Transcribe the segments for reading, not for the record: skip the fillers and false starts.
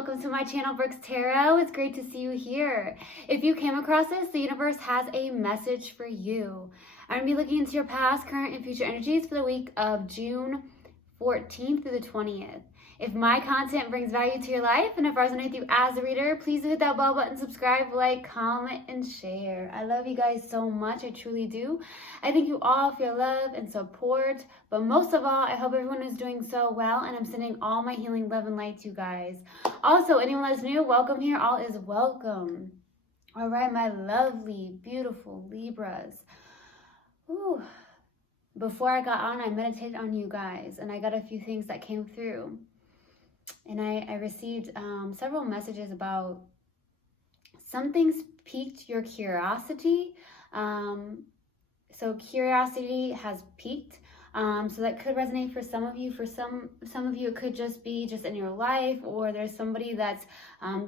welcome to my channel, Brooks Tarot. It's great to see you here. If you came across this, the universe has a message for you. I'm going to be looking into your past, current, and future energies for the week of June 14th through the 20th. If my content brings value to your life and if it resonates with you as a reader, please hit that bell button, subscribe, like, comment, and share. I love you guys so much. I truly do. I thank you all for your love and support. But most of all, I hope everyone is doing so well, and I'm sending all my healing love and light to you guys. Also, anyone that's new, welcome here. All is welcome. All right, my lovely, beautiful Libras. Ooh. Before I got on, I meditated on you guys, and I got a few things that came through. And I received several messages about something's piqued your curiosity. So curiosity has piqued. So that could resonate for some of you. For some of you, it could just be just in your life, or there's somebody that's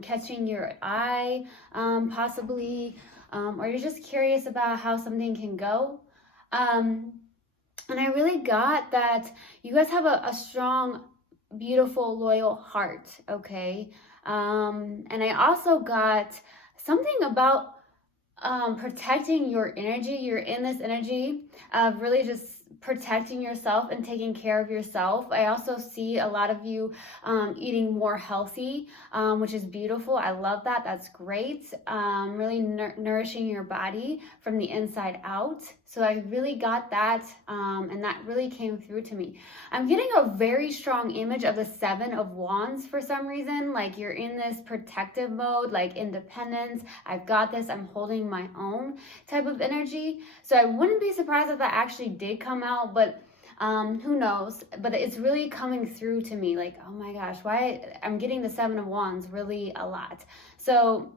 catching your eye, possibly, or you're just curious about how something can go. And I really got that you guys have a strong, beautiful, loyal heart, okay? And I also got something about protecting your energy. You're in this energy of really just protecting yourself and taking care of yourself. I also see a lot of you eating more healthy, which is beautiful. I love that. That's great. Really nourishing your body from the inside out. So I really got that, and that really came through to me. I'm getting a very strong image of the Seven of Wands for some reason. Like you're in this protective mode, like independence. I've got this. I'm holding my own type of energy. So I wouldn't be surprised if that actually did come out, but who knows? But it's really coming through to me. Like, oh my gosh, why I'm getting the Seven of Wands really a lot. So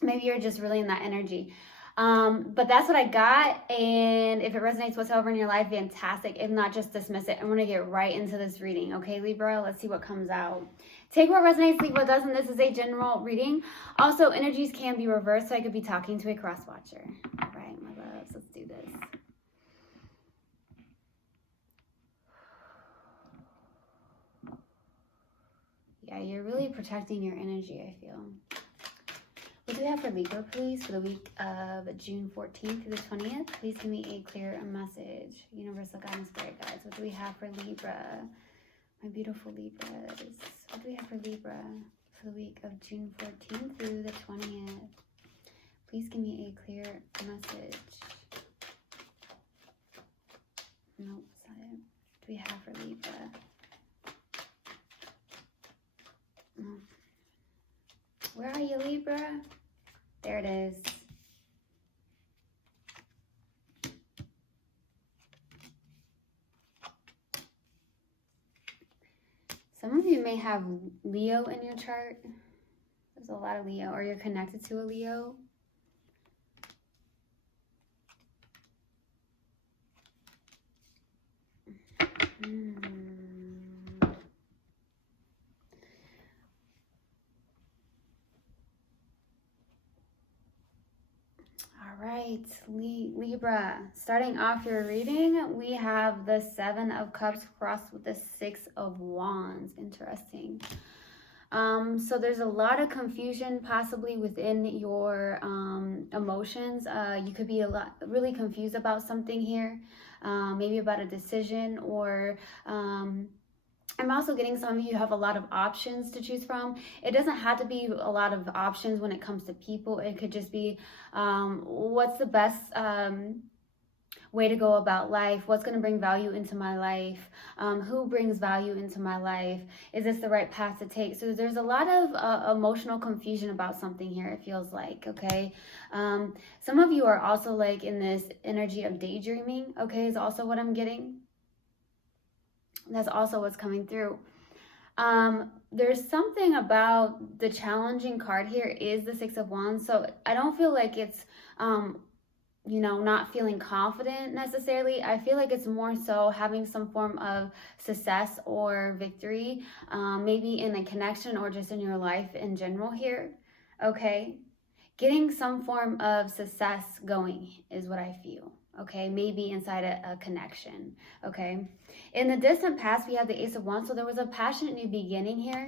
maybe you're just really in that energy. But that's what I got, and if it resonates whatsoever in your life, fantastic. If not, just dismiss it. I'm going to get right into this reading, okay, Libra? Let's see what comes out. Take what resonates, leave what doesn't. This is a general reading. Also, energies can be reversed, so I could be talking to a cross-watcher. All right, my loves, let's do this. Yeah, you're really protecting your energy, I feel. What do we have for Libra, please, for the week of June 14th through the 20th? Please give me a clear message. Universal guidance, spirit guides. What do we have for Libra? My beautiful Libras. What do we have for Libra for the week of June 14th through the 20th? Please give me a clear message. Nope, that's not it. What do we have for Libra? No. Where are you, Libra? There it is. Some of you may have Leo in your chart. There's a lot of Leo, or you're connected to a Leo. All right, Libra, starting off your reading, we have the Seven of Cups crossed with the Six of Wands. Interesting. So there's a lot of confusion possibly within your emotions. You could be really confused about something here, maybe about a decision, or I'm also getting some of you have a lot of options to choose from. It doesn't have to be a lot of options when it comes to people. It could just be what's the best way to go about life? What's going to bring value into my life? Who brings value into my life? Is this the right path to take? So there's a lot of emotional confusion about something here, it feels like, okay? Some of you are also like in this energy of daydreaming, okay, is also what I'm getting. That's also what's coming through. There's something about the challenging card here is the Six of Wands. So I don't feel like it's, you know, not feeling confident necessarily. I feel like it's more so having some form of success or victory, maybe in a connection or just in your life in general here, okay? Getting some form of success going is what I feel. Okay, maybe inside a connection, okay? In the distant past, we have the Ace of Wands, so there was a passionate new beginning here.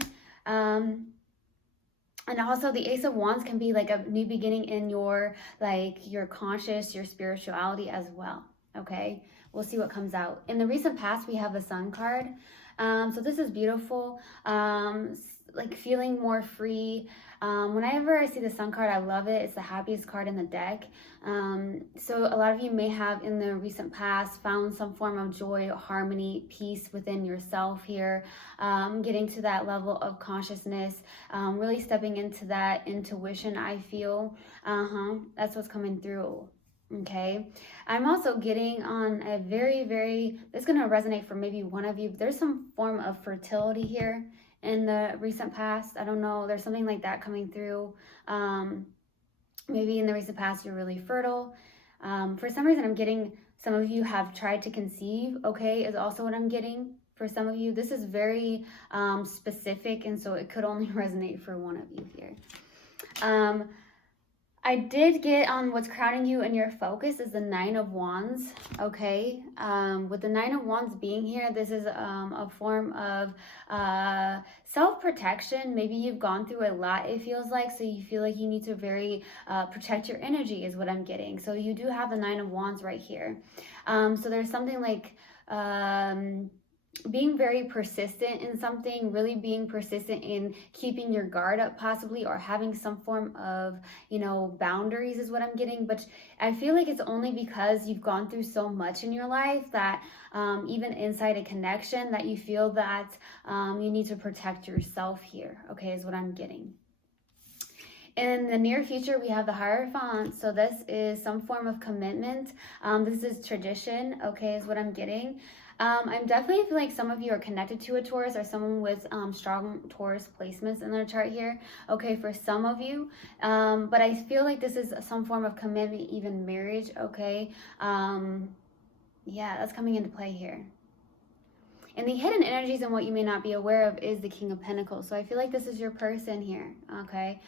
And also the Ace of Wands can be like a new beginning in your, like, your conscious, your spirituality as well. Okay, we'll see what comes out. In the recent past, we have the Sun card. So this is beautiful. Like feeling more free. Whenever I see the Sun card, I love it. It's the happiest card in the deck. So a lot of you may have in the recent past found some form of joy, harmony, peace within yourself here, getting to that level of consciousness, really stepping into that intuition, I feel. That's what's coming through. Okay, I'm also getting on a very, it's going to resonate for maybe one of you. There's some form of fertility here in the recent past. I don't know, there's something like that coming through. Maybe in the recent past you're really fertile. For some reason I'm getting some of you have tried to conceive, okay, is also what I'm getting. For some of you, this is very specific, and so it could only resonate for one of you here. I did get on what's crowning you in your focus is the Nine of Wands, okay? With the Nine of Wands being here, this is a form of self-protection. Maybe you've gone through a lot, it feels like, so you feel like you need to protect your energy is what I'm getting. So you do have the Nine of Wands right here. So there's something like being very persistent in something, really being persistent in keeping your guard up possibly, or having some form of, boundaries is what I'm getting. But I feel like it's only because you've gone through so much in your life that even inside a connection that you feel that you need to protect yourself here, okay, is what I'm getting. In the near future, we have the Hierophant. So this is some form of commitment. This is tradition, okay, is what I'm getting. I'm definitely feel like some of you are connected to a Taurus or someone with strong Taurus placements in their chart here, okay, for some of you. But I feel like this is some form of commitment, even marriage, okay. Yeah, that's coming into play here. And the hidden energies and what you may not be aware of is the King of Pentacles. So I feel like this is your person here, okay?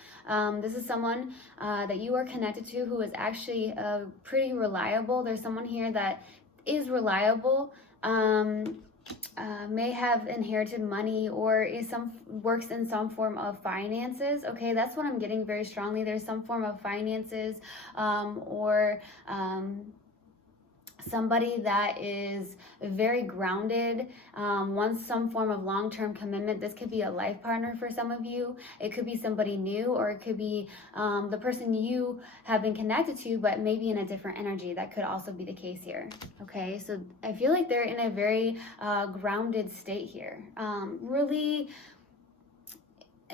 This is someone that you are connected to who is actually pretty reliable. There's someone here that is reliable, may have inherited money, or works in some form of finances, okay? That's what I'm getting very strongly. There's some form of finances, or somebody that is very grounded, wants some form of long-term commitment. This could be a life partner for some of you. It could be somebody new, or it could be the person you have been connected to, but maybe in a different energy. That could also be the case here. Okay, so I feel like they're in a very grounded state here. Really,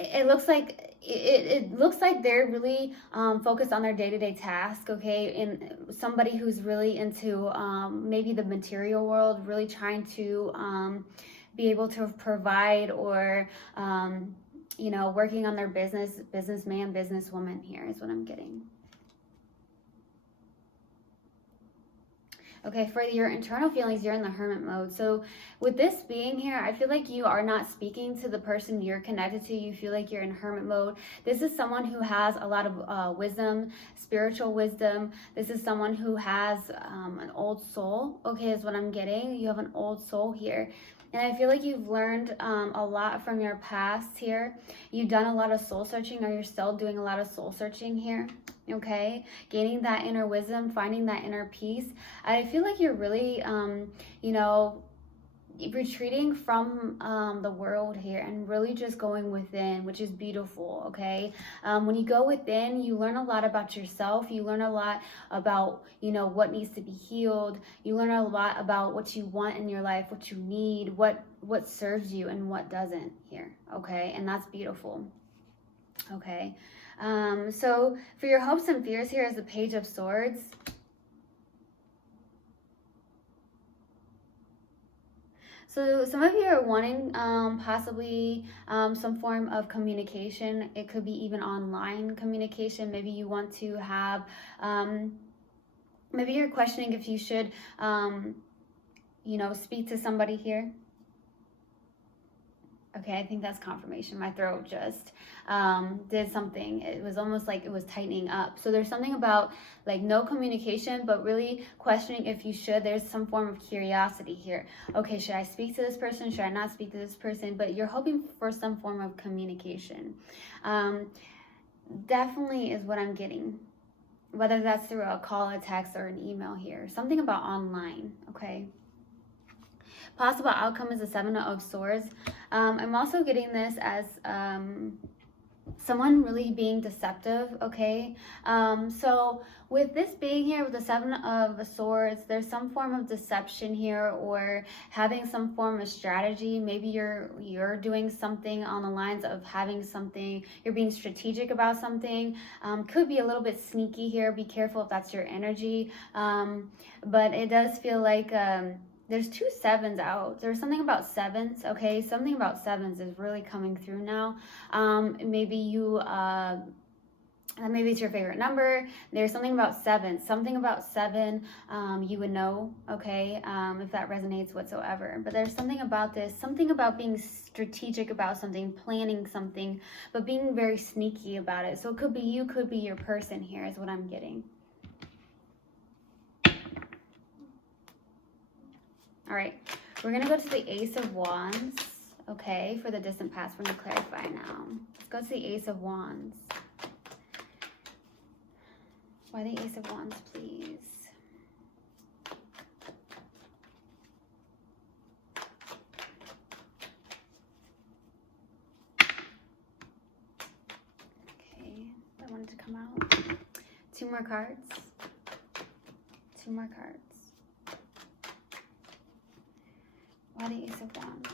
it looks like they're really focused on their day-to-day task, okay? And somebody who's really into maybe the material world, really trying to be able to provide, or working on their businessman, businesswoman here is what I'm getting. Okay, for your internal feelings, you're in the Hermit mode. So with this being here, I feel like you are not speaking to the person you're connected to. You feel like you're in Hermit mode. This is someone who has a lot of wisdom, spiritual wisdom. This is someone who has an old soul, okay, is what I'm getting. You have an old soul here. And I feel like you've learned a lot from your past here. You've done a lot of soul searching, or you're still doing a lot of soul searching here, okay? Gaining that inner wisdom, finding that inner peace. I feel like you're really, retreating from the world here and really just going within, which is beautiful, okay? When you go within, you learn a lot about yourself. You learn a lot about, what needs to be healed. You learn a lot about what you want in your life, what you need, what serves you and what doesn't here, okay? And that's beautiful, okay? So for your hopes and fears here is the Page of Swords. So some of you are wanting possibly some form of communication. It could be even online communication. Maybe you want to have, maybe you're questioning if you should, speak to somebody here. Okay, I think that's confirmation. My throat just did something. It was almost like it was tightening up. So there's something about like no communication, but really questioning if you should. There's some form of curiosity here. Okay, should I speak to this person? Should I not speak to this person? But you're hoping for some form of communication. definitely is what I'm getting. Whether that's through a call, a text, or an email here. Something about online, okay? Possible outcome is the Seven of Swords. I'm also getting this as someone really being deceptive, okay? So with this being here with the Seven of Swords, there's some form of deception here, or having some form of strategy. Maybe you're doing something on the lines of having something, you're being strategic about something. Could be a little bit sneaky here. Be careful if that's your energy. But it does feel like there's 2 sevens out. There's something about sevens, okay? Something about sevens is really coming through now. Maybe you, maybe it's your favorite number. There's something about seven. Something about seven, you would know, okay? If that resonates whatsoever. But there's something about this, something about being strategic about something, planning something, but being very sneaky about it. So it could be you, could be your person here is what I'm getting. All right, we're gonna go to the Ace of Wands, okay, for the distant past. We're gonna clarify now. Let's go to the Ace of Wands. Why the Ace of Wands, please? Okay, that wanted to come out. 2 more cards. 2 more cards. Why the Ace of Wands?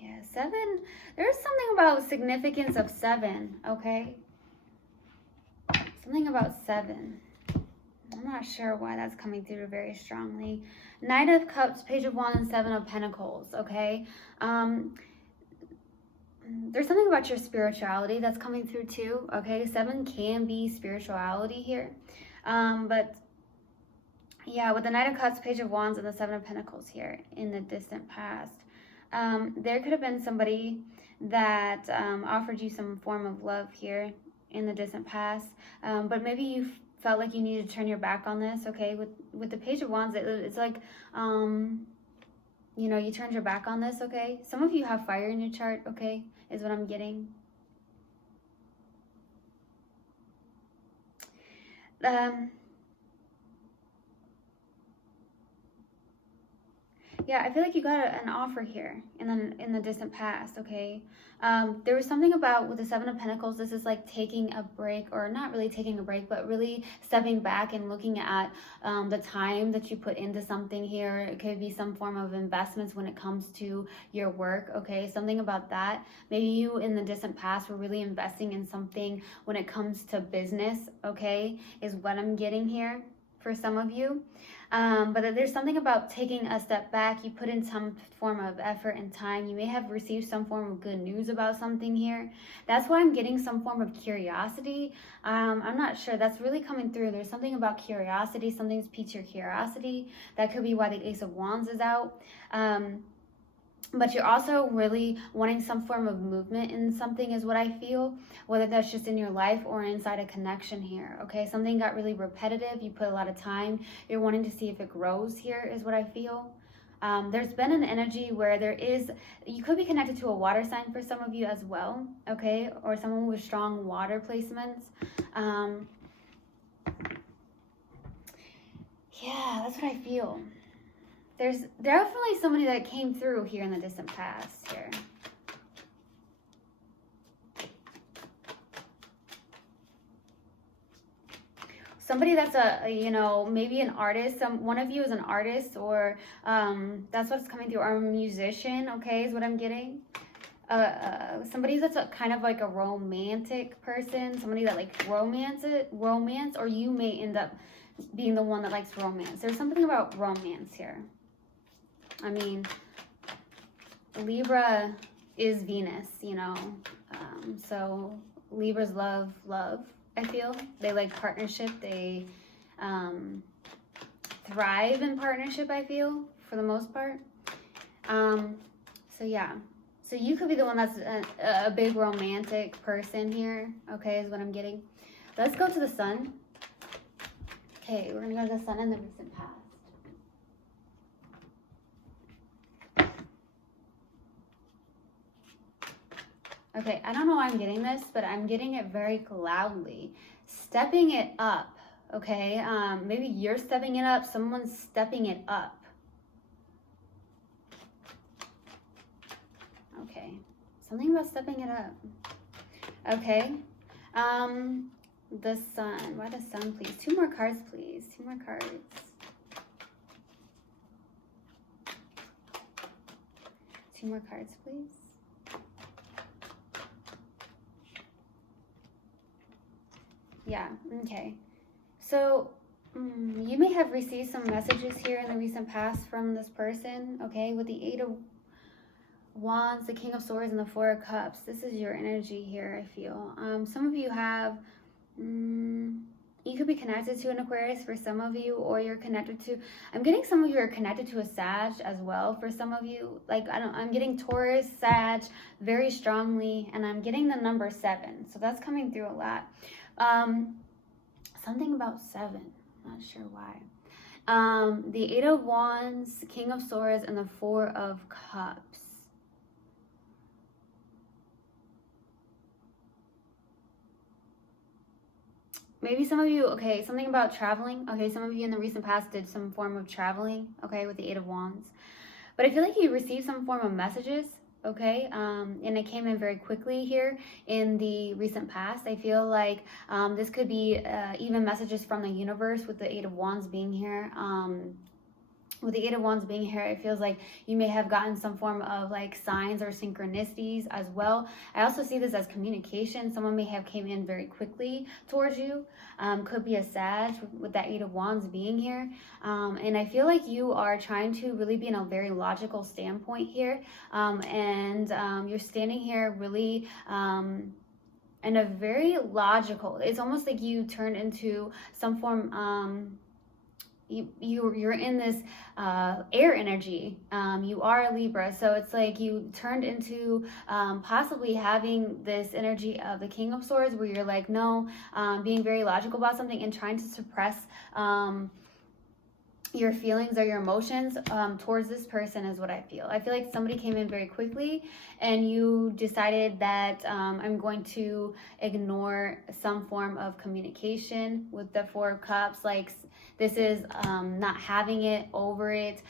Yeah, 7. There's something about significance of 7, okay? Something about 7. I'm not sure why that's coming through very strongly. Knight of Cups, Page of Wands, and 7 of Pentacles, okay? There's something about your spirituality that's coming through too, okay? 7 can be spirituality here. But yeah, with the Knight of Cups, Page of Wands, and the 7 of Pentacles here in the distant past, there could have been somebody that offered you some form of love here in the distant past, but maybe you felt like you needed to turn your back on this, okay? With the Page of Wands, it's like, you know, you turned your back on this, okay? Some of you have fire in your chart, okay, is what I'm getting. Yeah, I feel like you got an offer here in the distant past, okay? There was something about with the 7 of Pentacles, this is like taking a break, or not really taking a break, but really stepping back and looking at the time that you put into something here. It could be some form of investments when it comes to your work, okay? Something about that. Maybe you in the distant past were really investing in something when it comes to business, okay? Is what I'm getting here for some of you. But there's something about taking a step back. You put in some form of effort and time. You may have received some form of good news about something here. That's why I'm getting some form of curiosity. I'm not sure. That's really coming through. There's something about curiosity. Something's piqued your curiosity. That could be why the Ace of Wands is out. But you're also really wanting some form of movement in something is what I feel, whether that's just in your life or inside a connection here, okay? Something got really repetitive. You put a lot of time. You're wanting to see if it grows here is what I feel. There's been an energy where you could be connected to a water sign for some of you as well, okay? Or someone with strong water placements. Yeah, that's what I feel. There's definitely somebody that came through here in the distant past here. Somebody that's you know, maybe an artist. One of you is an artist, or that's what's coming through. Or a musician, okay, is what I'm getting. Somebody that's kind of like a romantic person. Somebody that like romance, or you may end up being the one that likes romance. There's something about romance here. I mean, Libra is Venus, you know, so Libras love, I feel. They like partnership. They thrive in partnership, I feel, for the most part. So yeah, so you could be the one that's a big romantic person here, okay, is what I'm getting. Let's go to the Sun. Okay, we're gonna go to the Sun in the recent past. Okay, I don't know why I'm getting this, but I'm getting it very loudly. Stepping it up, okay? Maybe you're stepping it up, someone's stepping it up. Okay, something about stepping it up. Okay, the sun. Why the sun, please? 2 more cards, please. 2 more cards. 2 more cards, please. Yeah, okay. So, you may have received some messages here in the recent past from this person, okay? With the 8 of Wands, the King of Swords, and the 4 of Cups. This is your energy here, I feel. Some of you have, you could be connected to an Aquarius for some of you, or you're connected to, I'm getting some of you are connected to a Sag as well for some of you. Like, I'm getting Taurus, Sag very strongly, and I'm getting the number 7. So that's coming through a lot. Something about 7, not sure why. The 8 of Wands, King of Swords, and the 4 of Cups. Maybe some of you, okay, something about traveling. Okay, some of you in the recent past did some form of traveling, okay, with the 8 of Wands. But I feel like you received some form of messages, okay, and it came in very quickly here in the recent past. I feel like this could be even messages from the universe with the 8 of Wands being here. With the 8 of Wands being here, it feels like you may have gotten some form of like signs or synchronicities as well. I also see this as communication. Someone may have came in very quickly towards you. Could be a Sag with that 8 of Wands being here. And I feel like you are trying to really be in a very logical standpoint here. And you're standing here really in a very logical, it's almost like you turned into some form, you're in this air energy. You are a Libra, so it's like you turned into possibly having this energy of the King of Swords, where you're like, no, being very logical about something and trying to suppress your feelings or your emotions towards this person is what I feel. I feel like somebody came in very quickly and you decided that I'm going to ignore some form of communication with the 4 of Cups. Like, this is not having it, over it.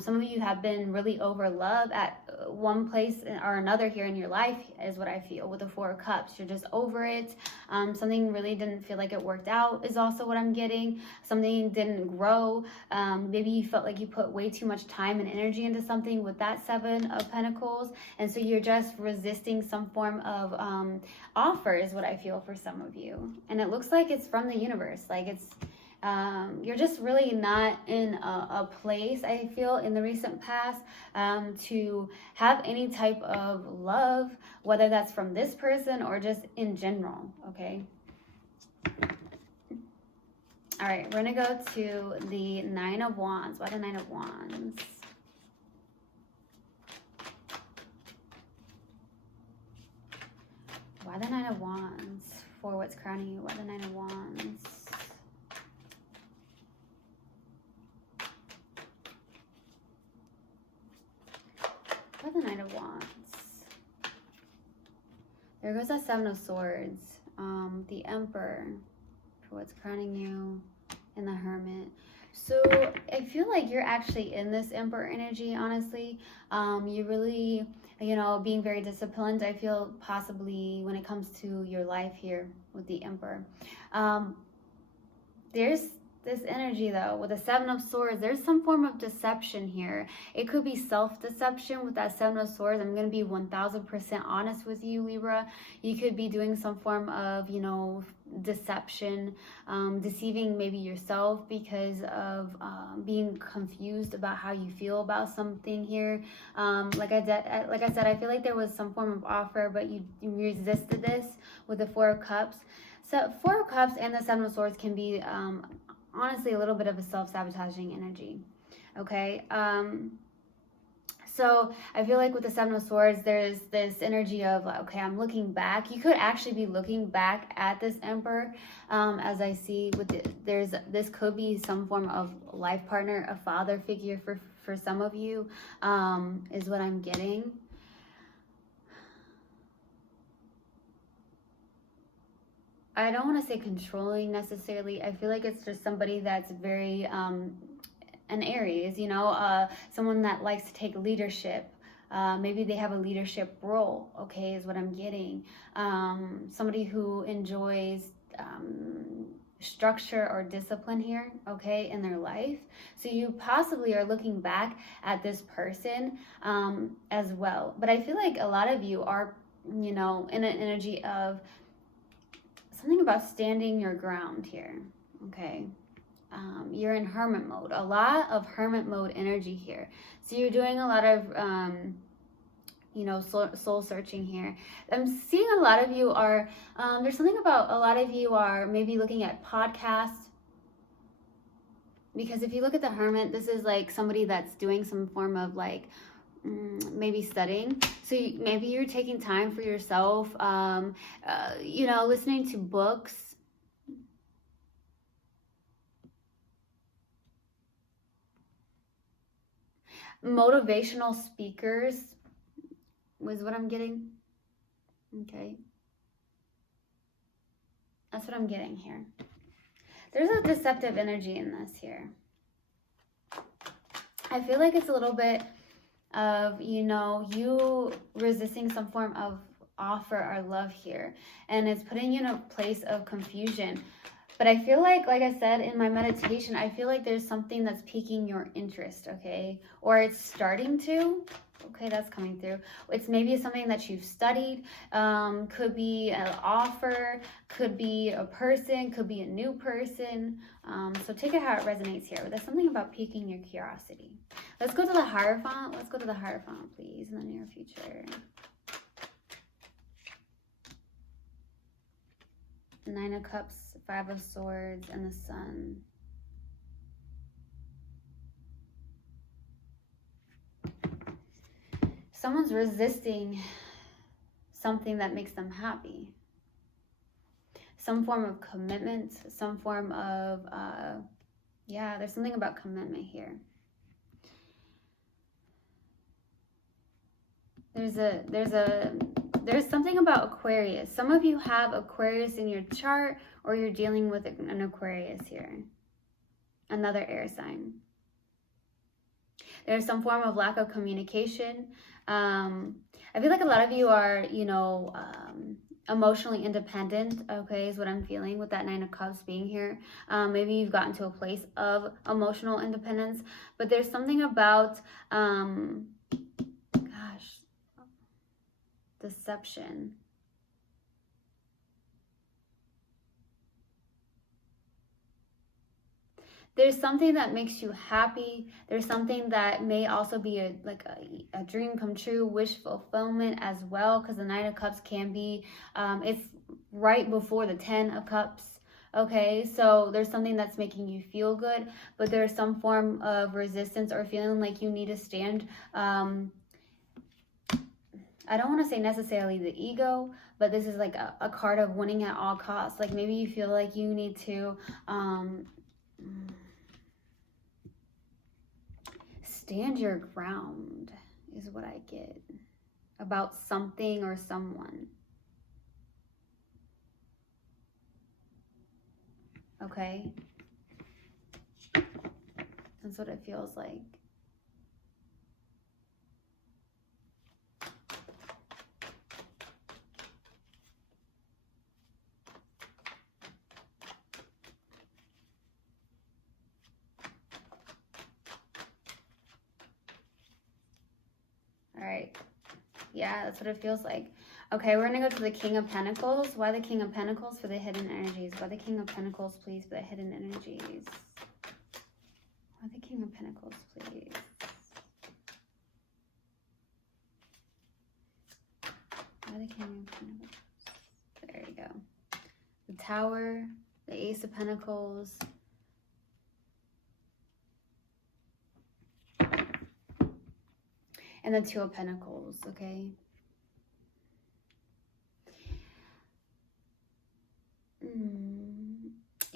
Some of you have been really over love at one place or another here in your life is what I feel with the 4 of Cups. You're just over it. Something really didn't feel like it worked out is also what I'm getting. Something didn't grow. Maybe you felt like you put way too much time and energy into something with that 7 of Pentacles. And so you're just resisting some form of offer is what I feel for some of you. And it looks like it's from the universe. Like it's, you're just really not in a place, I feel, in the recent past to have any type of love, whether that's from this person or just in general, okay? All right, we're going to go to the 9 of Wands. Why the 9 of Wands? Why the 9 of Wands? For what's crowning you? Why the 9 of Wands? Why the 9 of Wands? There goes that 7 of Swords. The Emperor. For what's crowning you, and the Hermit. So I feel like you're actually in this Emperor energy, honestly. You really, you know, being very disciplined, I feel, possibly when it comes to your life here with the Emperor. There's this energy though with the 7 of Swords. There's some form of deception here. It could be self-deception with that 7 of Swords. I'm going to be 1000% honest with you, Libra. You could be doing some form of, you know, deception, deceiving maybe yourself because of being confused about how you feel about something here. Like I said, I feel like there was some form of offer, but you resisted this with the 4 of Cups. So 4 of Cups and the 7 of Swords can be honestly a little bit of a self-sabotaging energy, okay? So I feel like with the 7 of Swords, there's this energy of, okay, I'm looking back. You could actually be looking back at this Emperor, as I see with this could be some form of life partner, a father figure for some of you, is what I'm getting. I don't want to say controlling necessarily. I feel like it's just somebody that's very an Aries, you know, someone that likes to take leadership. Maybe they have a leadership role, okay, is what I'm getting. Somebody who enjoys structure or discipline here, okay, in their life. So you possibly are looking back at this person as well. But I feel like a lot of you are, you know, in an energy of something about standing your ground here, okay? You're in hermit mode, a lot of hermit mode energy here. So you're doing a lot of, you know, soul searching here. I'm seeing a lot of you are, there's something about a lot of you are maybe looking at podcasts. Because if you look at the hermit, this is like somebody that's doing some form of like, maybe studying. So maybe you're taking time for yourself, you know, listening to books. Motivational speakers was what I'm getting. Okay. That's what I'm getting here. There's a deceptive energy in this here. I feel like it's a little bit of, you know, you resisting some form of offer or love here. And it's putting you in a place of confusion. But I feel like I said in my meditation, I feel like there's something that's piquing your interest, okay? Or it's starting to. Okay, that's coming through. It's maybe something that you've studied. Could be an offer, could be a person, could be a new person. So take it how it resonates here. But there's something about piquing your curiosity. Let's go to the Hierophant. Let's go to the Hierophant, please, in the near future. Nine of Cups, Five of Swords, and the Sun. Someone's resisting something that makes them happy. Some form of commitment, some form of, yeah, there's something about commitment here. There's something about Aquarius. Some of you have Aquarius in your chart, or you're dealing with an Aquarius here. Another air sign. There's some form of lack of communication. I feel like a lot of you are, you know, emotionally independent, okay, is what I'm feeling with that Nine of Cups being here. Maybe you've gotten to a place of emotional independence, but there's something about, deception. There's something that makes you happy. There's something that may also be a dream come true, wish fulfillment as well, because the Nine of Cups can be, it's right before the Ten of Cups. Okay, so there's something that's making you feel good, but there's some form of resistance or feeling like you need to stand. I don't want to say necessarily the ego, but this is like a card of winning at all costs. Like maybe you feel like you need to stand your ground is what I get about something or someone. Okay? That's what it feels like. All right. Yeah, that's what it feels like. Okay, we're going to go to the King of Pentacles. Why the King of Pentacles? For the hidden energies. Why the King of Pentacles, please, for the hidden energies? Why the King of Pentacles, please? Why the King of Pentacles? There you go. The Tower, the Ace of Pentacles. And the Two of Pentacles, okay?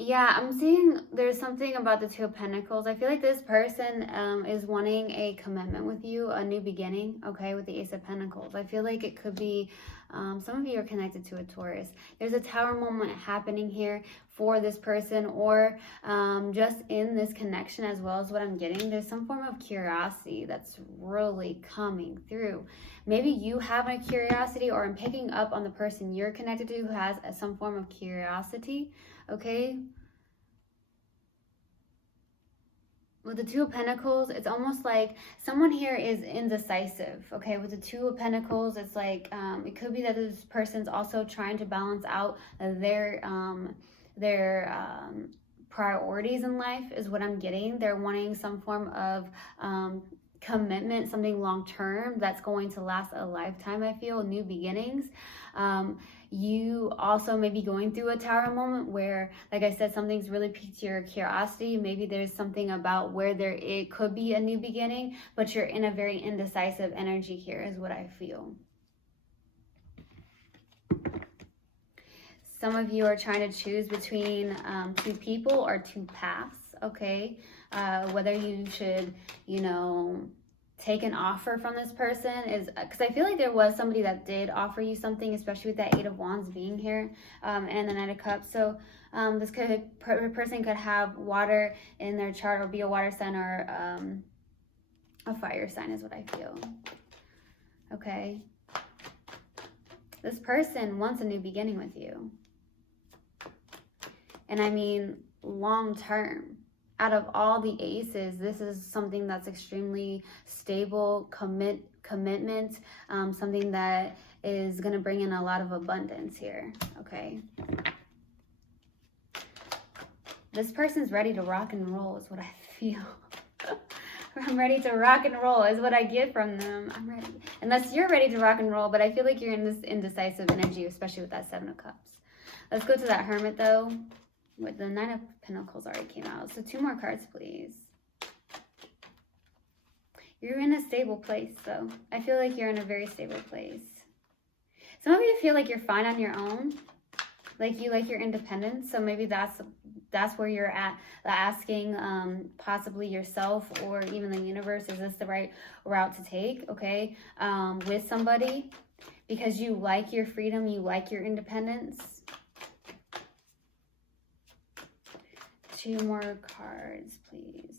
Yeah, I'm seeing there's something about the Two of Pentacles. I feel like this person is wanting a commitment with you, a new beginning, okay, with the Ace of Pentacles. I feel like it could be, some of you are connected to a Taurus. There's a Tower moment happening here for this person, or just in this connection as well as what I'm getting. There's some form of curiosity that's really coming through. Maybe you have a curiosity, or I'm picking up on the person you're connected to who has some form of curiosity. Okay, with the Two of Pentacles, it's almost like someone here is indecisive. Okay, with the Two of Pentacles, it's like it could be that this person's also trying to balance out their priorities in life, is what I'm getting. They're wanting some form of commitment, something long-term that's going to last a lifetime. I feel new beginnings. You also may be going through a Tower moment where, like I said, something's really piqued your curiosity. Maybe there's something about where it could be a new beginning, but you're in a very indecisive energy here, is what I feel. Some of you are trying to choose between two people or two paths, okay? Whether you should, take an offer from this person, is because I feel like there was somebody that did offer you something, especially with that Eight of Wands being here, and the Knight of Cups. So this person could have water in their chart, or be a water sign, or a fire sign, is what I feel. Okay. This person wants a new beginning with you. And I mean, long term. Out of all the aces, this is something that's extremely stable, commitment, something that is going to bring in a lot of abundance here, okay? This person's ready to rock and roll, is what I feel. I'm ready to rock and roll, is what I get from them. I'm ready. Unless you're ready to rock and roll, but I feel like you're in this indecisive energy, especially with that Seven of Cups. Let's go to that Hermit, though. With the Nine of Pentacles already came out. So 2 more cards, please. You're in a stable place, though. I feel like you're in a very stable place. Some of you feel like you're fine on your own. Like you like your independence. So maybe that's where you're at, asking possibly yourself or even the universe, is this the right route to take, okay? With somebody, because you like your freedom, you like your independence. 2 more cards, please.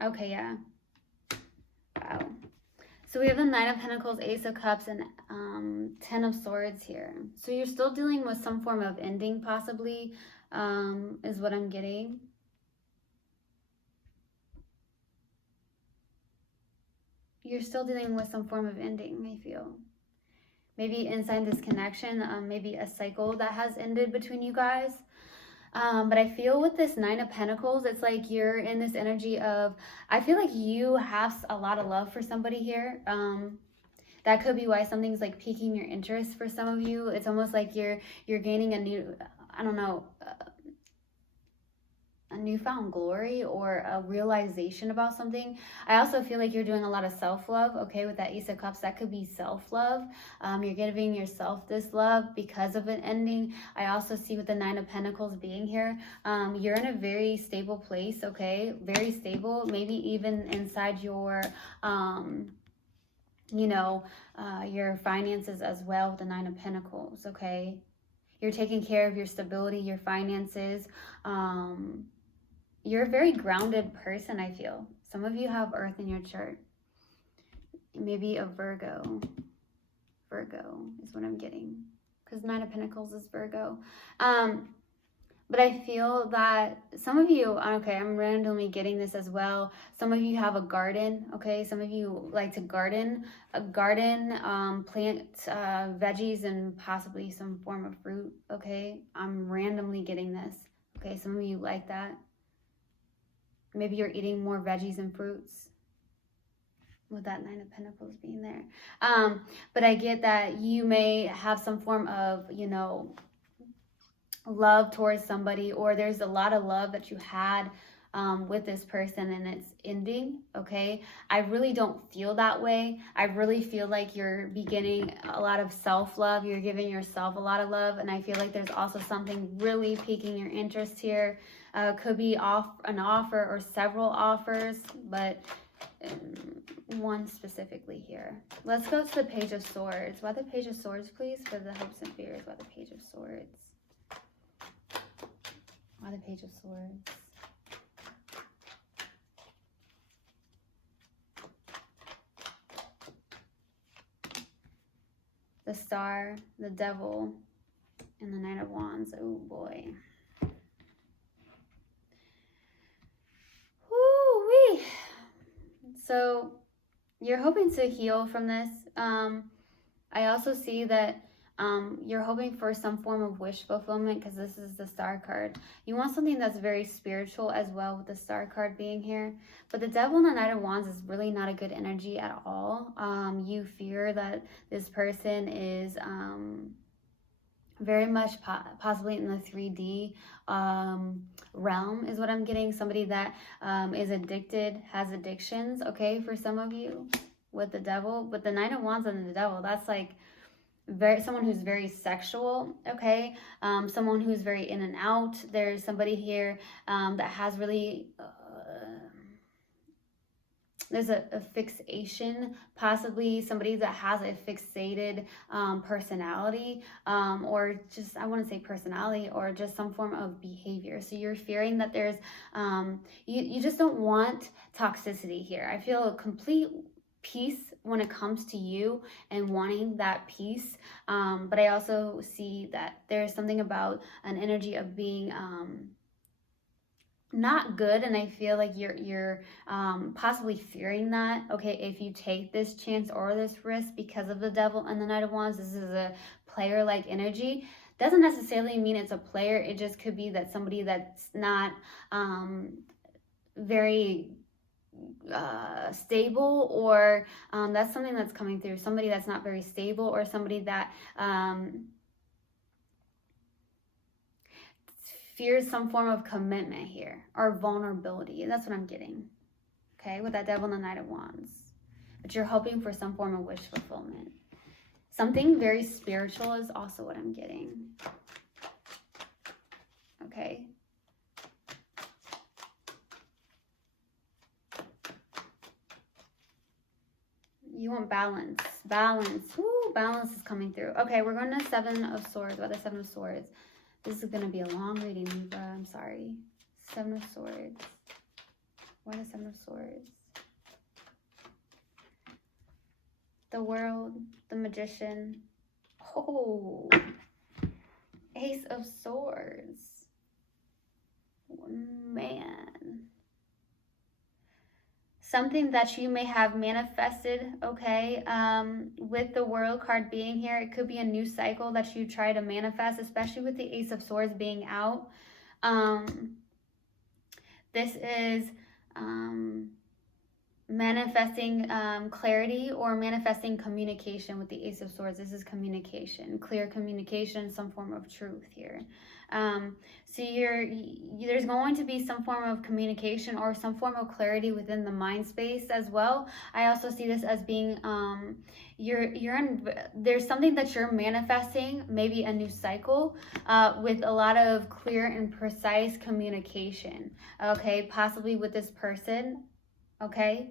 Okay, yeah. Wow. So we have the Nine of Pentacles, Ace of Cups, and 10 of Swords here. So you're still dealing with some form of ending, possibly, is what I'm getting. You're still dealing with some form of ending, I feel. Maybe inside this connection, maybe a cycle that has ended between you guys. But I feel with this Nine of Pentacles, it's like you're in this energy of, I feel like you have a lot of love for somebody here. That could be why something's like piquing your interest for some of you. It's almost like you're gaining a new, I don't know, a newfound glory or a realization about something. I also feel like you're doing a lot of self-love, okay, with that Ace of Cups. That could be self-love. You're giving yourself this love because of an ending. I also see with the Nine of Pentacles being here, you're in a very stable place, okay, very stable, maybe even inside your your finances as well with the Nine of Pentacles, okay? You're taking care of your stability, your finances. You're a very grounded person, I feel. Some of you have Earth in your chart. Maybe a Virgo. Virgo is what I'm getting, because Nine of Pentacles is Virgo. But I feel that some of you, okay, I'm randomly getting this as well. Some of you have a garden, okay? Some of you like to garden, plant veggies and possibly some form of fruit, okay? I'm randomly getting this, okay? Some of you like that. Maybe you're eating more veggies and fruits with that Nine of Pentacles being there. But I get that you may have some form of, love towards somebody, or there's a lot of love that you had with this person and it's ending, okay? I really don't feel that way. I really feel like you're beginning a lot of self-love. You're giving yourself a lot of love, and I feel like there's also something really piquing your interest here. Could be an offer or several offers, but one specifically here. Let's go to the Page of Swords. Why the Page of Swords, please, for the hopes and fears? Why the Page of Swords? Why the Page of Swords? The Star, the Devil, and the Knight of Wands. Oh boy. Woo-wee. So you're hoping to heal from this. I also see that you're hoping for some form of wish fulfillment, because this is the Star card. You want something that's very spiritual as well, with the Star card being here. But the Devil and the Knight of Wands is really not a good energy at all. You fear that this person is very much possibly in the 3D realm is what I'm getting. Somebody that is addicted, has addictions, okay, for some of you with the Devil. But the Knight of Wands and the Devil, that's like someone who's very sexual, okay, someone who's very in and out. There's somebody here that has really there's a fixation, possibly somebody that has a fixated personality, or just, I want to say personality, or just some form of behavior. So you're fearing that there's you just don't want toxicity here. I feel a complete peace when it comes to you and wanting that peace, but I also see that there's something about an energy of being not good, and I feel like you're possibly fearing that, okay, if you take this chance or this risk because of the Devil and the Knight of Wands. This is a player-like energy. Doesn't necessarily mean it's a player. It just could be that somebody that's not very stable, or that's something that's coming through. Somebody that's not very stable, or somebody that fears some form of commitment here, or vulnerability. That's what I'm getting, okay, with that Devil and the Knight of Wands. But you're hoping for some form of wish fulfillment. Something very spiritual is also what I'm getting, okay. You want balance. Woo, balance is coming through. Okay, we're going to Seven of Swords. What the Seven of Swords? This is going to be a long reading, Libra. I'm sorry. Seven of Swords. What is Seven of Swords? The World, the Magician. Oh, Ace of Swords. Man. Something that you may have manifested, okay, with the World card being here. It could be a new cycle that you try to manifest, especially with the Ace of Swords being out. This is manifesting clarity, or manifesting communication with the Ace of Swords. This is communication, clear communication, some form of truth here. So there's going to be some form of communication or some form of clarity within the mind space as well. I also see this as being there's something that you're manifesting, maybe a new cycle, with a lot of clear and precise communication, okay, possibly with this person, okay.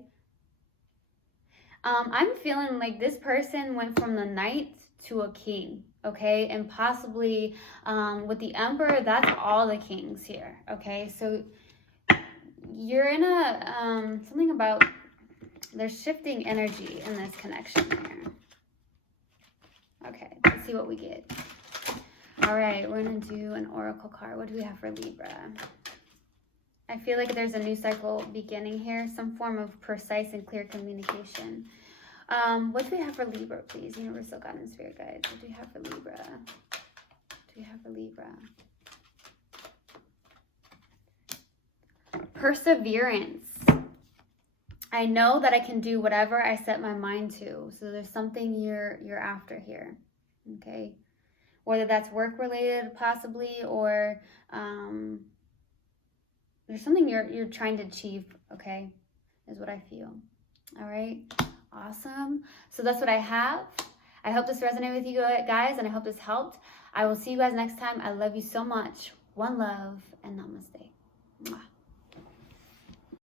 I'm feeling like this person went from the Knight to a King, okay, and possibly with the Emperor, that's all the kings here, okay. So you're in a something about, there's shifting energy in this connection here. Okay, let's see what we get. All right, we're gonna do an oracle card. What do we have for Libra? I feel like there's a new cycle beginning here, some form of precise and clear communication. What do we have for Libra, please? Universal God and Spirit Guides. What do we have for Libra? What do we have for Libra? Perseverance. I know that I can do whatever I set my mind to. So there's something you're after here, okay? Whether that's work related, possibly, or there's something you're trying to achieve, okay, is what I feel. All right, awesome. So that's what I have. I hope this resonated with you guys, and I hope this helped. I will see you guys next time. I love you so much. One love, and namaste.